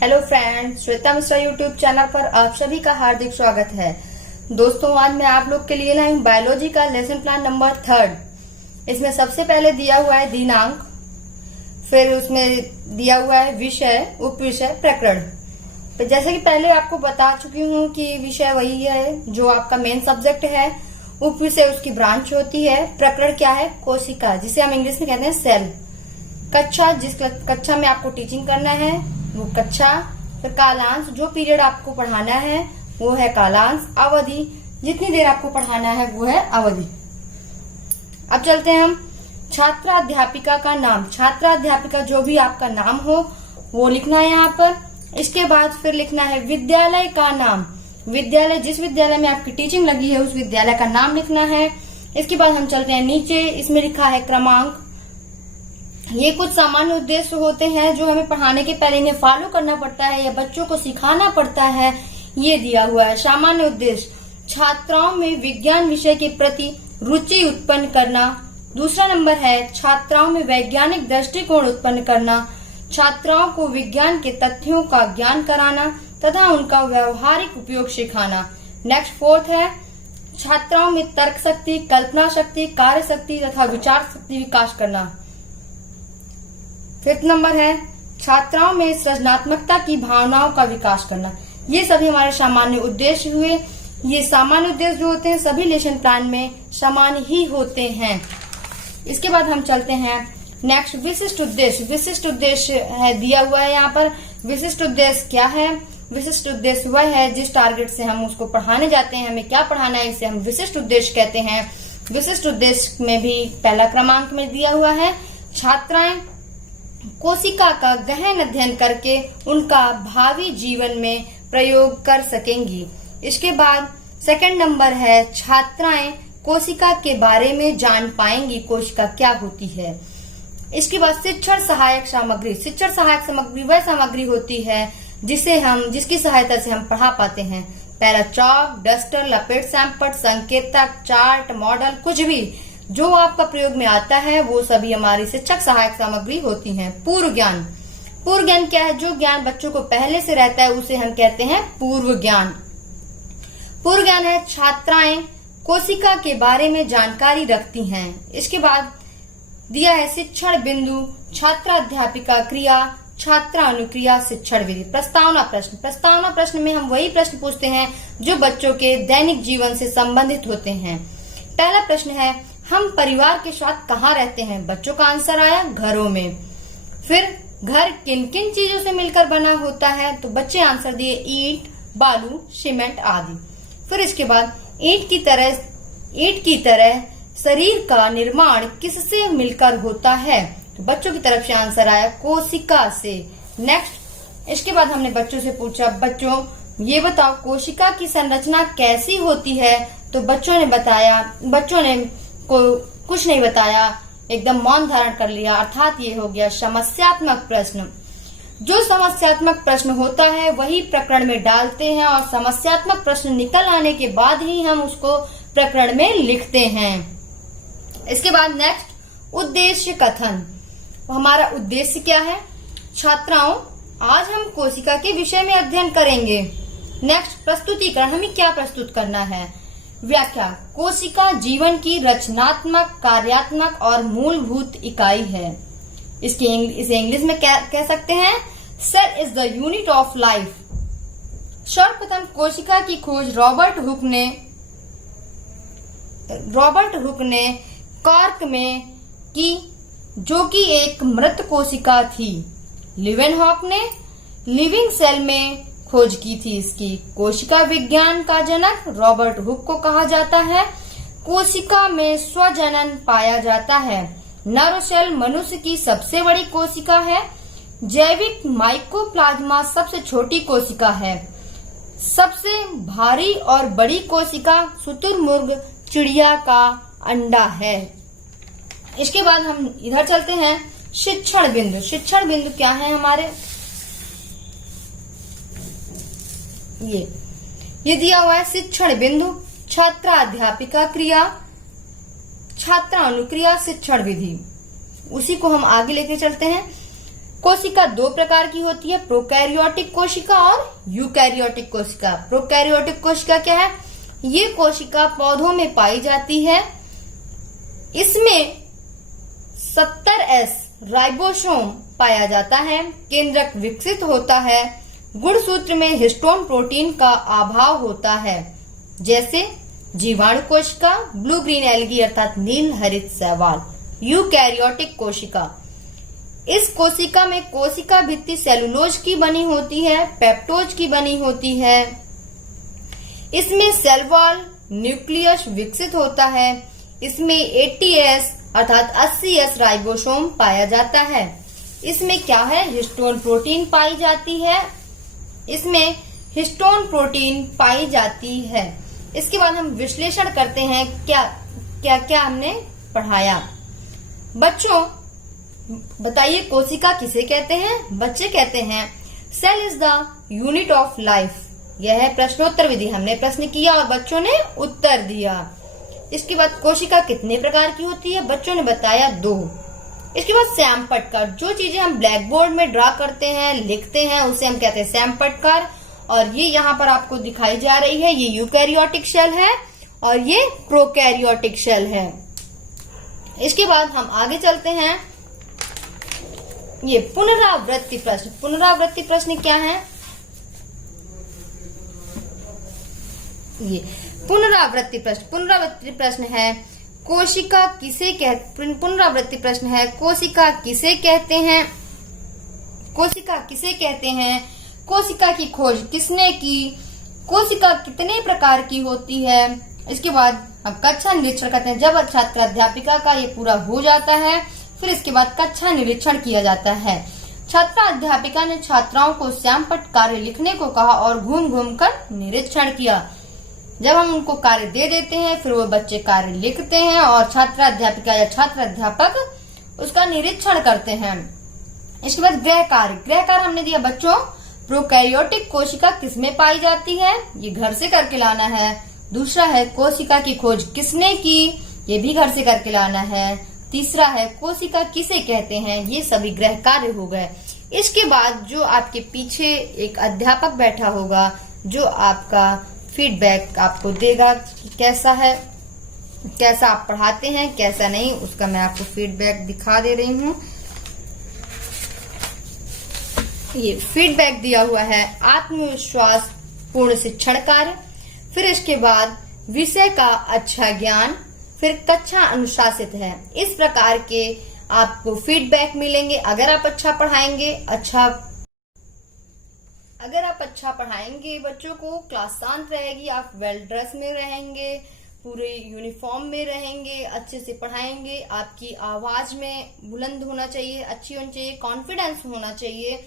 Hello friends, Shweta Mishra YouTube channel पर आप सभी का हार्दिक स्वागत है। दोस्तों, आज मैं आप लोग के लिए लाई हूँ बायोलॉजी का लेसन प्लान नंबर 3। इसमें सबसे पहले दिया हुआ है दिनांक, फिर उसमें दिया हुआ है विषय, उप विषय, प्रकरण। तो जैसे कि पहले आपको बता चुकी हूँ कि विषय वही है जो आपका मेन सब्जेक्ट है, उप विषय उसकी ब्रांच होती है, प्रकरण क्या है, कोशिका, जिसे हम इंग्लिश में कहते हैं सेल। कक्षा, जिस कक्षा में आपको टीचिंग करना है वो कक्षा। फिर कालांश, जो पीरियड आपको पढ़ाना है वो है कालांश। अवधि, जितनी देर आपको पढ़ाना है वो है अवधि। अब चलते हैं हम छात्रा अध्यापिका का नाम। छात्रा अध्यापिका जो भी आपका नाम हो वो लिखना है यहाँ पर। इसके बाद फिर लिखना है विद्यालय का नाम। विद्यालय, जिस विद्यालय में आपकी टीचिंग लगी है उस विद्यालय का नाम लिखना है। इसके बाद हम चलते हैं नीचे, इसमें लिखा है क्रमांक। ये कुछ सामान्य उद्देश्य होते हैं जो हमें पढ़ाने के पहले इन्हें फॉलो करना पड़ता है या बच्चों को सिखाना पड़ता है। ये दिया हुआ है सामान्य उद्देश्य, छात्राओं में विज्ञान विषय के प्रति रुचि उत्पन्न करना। दूसरा नंबर है छात्राओं में वैज्ञानिक दृष्टिकोण उत्पन्न करना, छात्राओं को विज्ञान के तथ्यों का ज्ञान कराना तथा उनका व्यवहारिक उपयोग सिखाना। नेक्स्ट फोर्थ है छात्राओं में तर्क शक्ति, कल्पना शक्ति, कार्य शक्ति तथा विचार शक्ति विकास करना। फिफ्थ नंबर है छात्राओं में सृजनात्मकता की भावनाओं का विकास करना। ये सभी हमारे सामान्य उद्देश्य हुए। ये सामान्य उद्देश्य जो होते हैं सभी लेसन प्लान में समान ही होते हैं। इसके बाद हम चलते हैं नेक्स्ट, विशिष्ट उद्देश्य। विशिष्ट उद्देश्य है दिया हुआ है यहाँ पर। विशिष्ट उद्देश्य क्या है? विशिष्ट उद्देश्य वह है जिस टारगेट से हम उसको पढ़ाने जाते हैं, हमें क्या पढ़ाना है, इसे हम विशिष्ट उद्देश्य कहते हैं। विशिष्ट उद्देश्य में भी पहला क्रमांक में दिया हुआ है छात्राएं कोशिका का गहन अध्ययन करके उनका भावी जीवन में प्रयोग कर सकेंगी। इसके बाद सेकंड नंबर है छात्राएं कोशिका के बारे में जान पाएंगी, कोशिका क्या होती है। इसके बाद शिक्षण सहायक सामग्री। शिक्षण सहायक सामग्री वह सामग्री होती है जिसकी सहायता से हम पढ़ा पाते हैं। पहला चौक, डस्टर, लपेट सैंपट, संकेतक, चार्ट, मॉडल, कुछ भी जो आपका प्रयोग में आता है वो सभी हमारी शिक्षक सहायक सामग्री होती हैं। पूर्व ज्ञान। पूर्व ज्ञान क्या है? जो ज्ञान बच्चों को पहले से रहता है उसे हम कहते हैं पूर्व ज्ञान। पूर्व ज्ञान है छात्राएं कोशिका के बारे में जानकारी रखती हैं। इसके बाद दिया है शिक्षण बिंदु, छात्रा अध्यापिका क्रिया, छात्रा अनुक्रिया, शिक्षण विधि। प्रस्तावना प्रश्न। प्रस्तावना प्रश्न में हम वही प्रश्न पूछते हैं जो बच्चों के दैनिक जीवन से संबंधित होते हैं। पहला प्रश्न है हम परिवार के साथ कहाँ रहते हैं? बच्चों का आंसर आया घरों में। फिर घर किन किन चीजों से मिलकर बना होता है? तो बच्चे आंसर दिए ईंट, बालू, सीमेंट आदि। फिर इसके बाद ईंट की तरह शरीर का निर्माण किससे मिलकर होता है? तो बच्चों की तरफ से आंसर आया कोशिका से। नेक्स्ट, इसके बाद हमने बच्चों से पूछा बच्चों ये बताओ कोशिका की संरचना कैसी होती है? तो बच्चों ने को कुछ नहीं बताया, एकदम मौन धारण कर लिया। अर्थात ये हो गया समस्यात्मक प्रश्न। जो समस्यात्मक प्रश्न होता है वही प्रकरण में डालते हैं और समस्यात्मक प्रश्न निकल आने के बाद ही हम उसको प्रकरण में लिखते हैं। इसके बाद नेक्स्ट, उद्देश्य कथन। हमारा उद्देश्य क्या है? छात्राओं, आज हम कोशिका के विषय में अध्ययन करेंगे। नेक्स्ट, प्रस्तुतिकरण। हमें क्या प्रस्तुत करना है? व्याख्या। कोशिका जीवन की रचनात्मक, कार्यात्मक और मूलभूत इकाई है। इसे इंग्लिश में क्या कह सकते हैं? Cell is the unit of life. सर्वप्रथम कोशिका की खोज रॉबर्ट हुक ने कॉर्क में की, जो कि एक मृत कोशिका थी। लिवेनहॉक ने लिविंग सेल में खोज की थी इसकी। कोशिका विज्ञान का जनक रॉबर्ट हुक को कहा जाता है। कोशिका में स्वजनन पाया जाता है। नर्व सेल मनुष्य की सबसे बड़ी कोशिका है। जैविक माइकोप्लाज्मा सबसे छोटी कोशिका है। सबसे भारी और बड़ी कोशिका शुतुरमुर्ग चिड़िया का अंडा है। इसके बाद हम इधर चलते हैं शिक्षण बिंदु। शिक्षण बिंदु क्या है हमारे? ये दिया हुआ है शिक्षण बिंदु, छात्रा अध्यापिका क्रिया, छात्रा अनुक्रिया, शिक्षण विधि। उसी को हम आगे लेके चलते हैं। कोशिका दो प्रकार की होती है, प्रोकैरियोटिक कोशिका और यूकैरियोटिक कोशिका। प्रोकैरियोटिक कोशिका क्या है? ये कोशिका पौधों में पाई जाती है। इसमें 70S राइबोसोम पाया जाता है, केंद्रक विकसित होता है, गुणसूत्र में हिस्टोन प्रोटीन का अभाव होता है, जैसे जीवाणु कोशिका, ब्लू ग्रीन एल्गी अर्थात नील हरित शैवाल। यूकैरियोटिक कोशिका, इस कोशिका में कोशिका भित्ति सेलुलोज की बनी होती है, पेप्टोज की बनी होती है। इसमें सेल वॉल न्यूक्लियस विकसित होता है। इसमें 80S अर्थात 80S राइबोसोम पाया जाता है। इसमें क्या है? हिस्टोन प्रोटीन पाई जाती है। इसमें हिस्टोन प्रोटीन पाई जाती है। इसके बाद हम विश्लेषण करते हैं क्या क्या क्या हमने पढ़ाया। बच्चों बताइए, कोशिका किसे कहते हैं? बच्चे कहते हैं cell is the unit of life. यह है प्रश्नोत्तर विधि। हमने प्रश्न किया और बच्चों ने उत्तर दिया। इसके बाद कोशिका कितने प्रकार की होती है? बच्चों ने बताया 2। इसके बाद श्याम पटकार, जो चीजें हम ब्लैक बोर्ड में ड्रा करते हैं, लिखते हैं, उसे हम कहते हैं श्याम पटकार। और ये यहाँ पर आपको दिखाई जा रही है, ये यूकैरियोटिक सेल है और ये प्रोकैरियोटिक सेल है। इसके बाद हम आगे चलते हैं। ये पुनरावृत्ति प्रश्न। पुनरावृत्ति प्रश्न क्या है? ये पुनरावृत्ति प्रश्न। पुनरावृत्ति प्रश्न है कोशिका किसे पुनरावृत्ति प्रश्न है कोशिका किसे कहते हैं? कोशिका किसे कहते हैं? कोशिका की खोज किसने की? कोशिका कितने प्रकार की होती है? इसके बाद हम कक्षा निरीक्षण करते हैं। जब छात्र अध्यापिका का ये पूरा हो जाता है, फिर इसके बाद कक्षा निरीक्षण किया जाता है। छात्रा अध्यापिका ने छात्राओं को श्यामपट्ट कार्य लिखने को कहा और घूम घूम कर निरीक्षण किया। जब हम उनको कार्य दे देते हैं, फिर वो बच्चे कार्य लिखते हैं और छात्रा अध्यापिका या छात्र अध्यापक उसका निरीक्षण करते हैं। इसके बाद गृह कार्य। गृह कार्य हमने दिया बच्चों, प्रोकैरियोटिक कोशिका किसमें पाई जाती है? ये घर से करके लाना है। दूसरा है कोशिका की खोज किसने की? ये भी घर से करके लाना है। तीसरा है कोशिका किसे कहते हैं? ये सभी गृह कार्य हो गए। इसके बाद जो आपके पीछे एक अध्यापक बैठा होगा, जो आपका फीडबैक आपको देगा कि कैसा है, कैसा आप पढ़ाते हैं, कैसा नहीं, उसका मैं आपको फीडबैक दिखा दे रही हूँ। ये फीडबैक दिया हुआ है, आत्मविश्वास पूर्ण शिक्षण कार्य, फिर इसके बाद विषय का अच्छा ज्ञान, फिर कक्षा अनुशासित है। इस प्रकार के आपको फीडबैक मिलेंगे। अगर आप अच्छा पढ़ाएंगे, अगर आप अच्छा पढ़ाएंगे बच्चों को, क्लास शांत रहेगी, आप वेल ड्रेस में रहेंगे, पूरे यूनिफॉर्म में रहेंगे, अच्छे से पढ़ाएंगे, आपकी आवाज में बुलंद होना चाहिए, अच्छी होनी चाहिए, कॉन्फिडेंस होना चाहिए।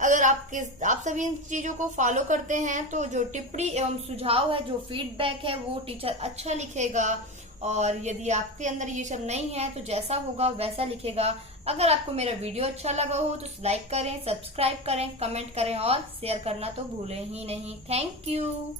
अगर आप सभी इन चीजों को फॉलो करते हैं तो जो टिप्पणी एवं सुझाव है, जो फीडबैक है, वो टीचर अच्छा लिखेगा। और यदि आपके अंदर ये सब नहीं है तो जैसा होगा वैसा लिखेगा। अगर आपको मेरा वीडियो अच्छा लगा हो तो लाइक करें, सब्सक्राइब करें, कमेंट करें और शेयर करना तो भूलें ही नहीं। Thank you.